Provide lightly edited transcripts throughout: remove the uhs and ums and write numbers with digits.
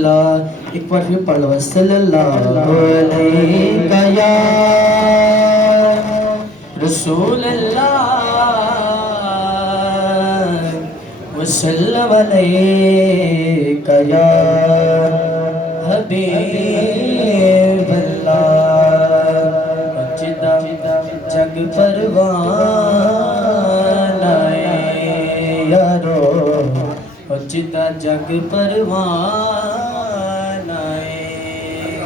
اللہ ایک بار پھر پڑھ لو صلی اللہ علیہ یا رسول اللہ وسلم علیہ یا حبیب اللہ جدا جگ پروان آئے یارو جدا جگ پروان آئے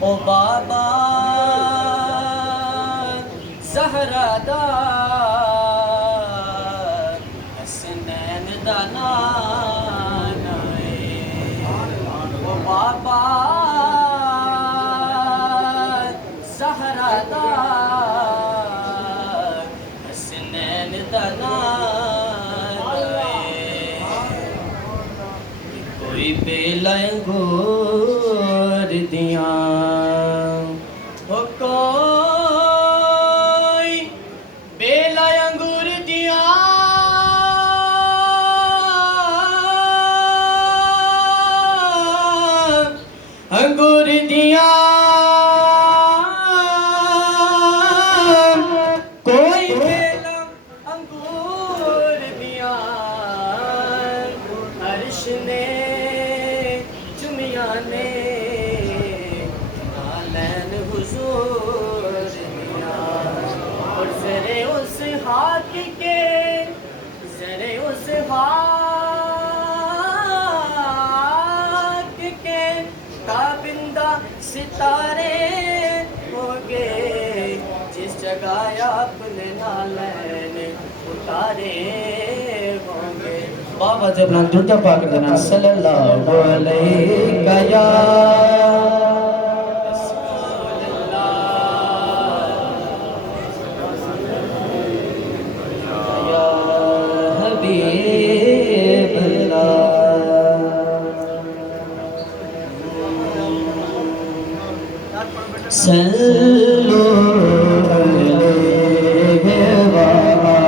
او بابا زہرا دا حسنین دا نان آئے او بابا زہرا دا حسنین دا نان آئے کوئی بیلا انگور دیاں او کوئی بیلا انگور دیاں انگور دیاں کوئی بیلا انگور دیاں عرش نے چمیاں نے نالین حضور دیاں اور زرے اس حق کے زرے اس حق کے تابندہ ستارے ہوں گے جس جگہ اپنے نالین اتارے ہوں گے بابا جب نا درود پاک دینا صلی اللہ علیہ یا رسول اللہ یا حبیب اللہ صلو علیہ وآلہ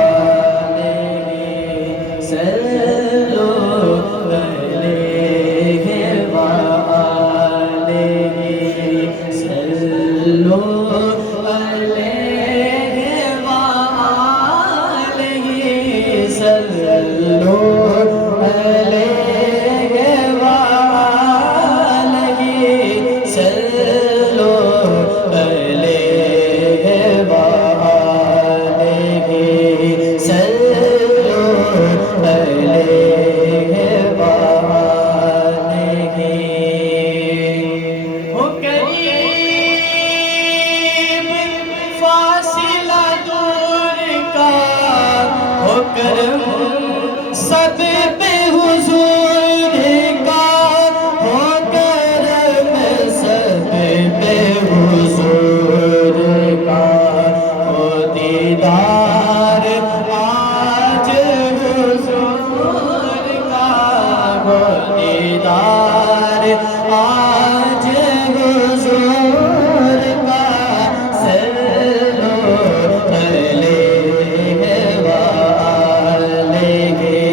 صلو علیہ وآلہ صلو علیہ وآلہ صلو علیہ وآلہ صلو علیہ وآلہ صلو علیہ وآلہ ہو قریب فاصلہ دور کا ہو کرم سب پہ حضور کا ہو کرم سب پہ حضور کا ہو دیدار آج حضور کا ہو دیدار آج حضور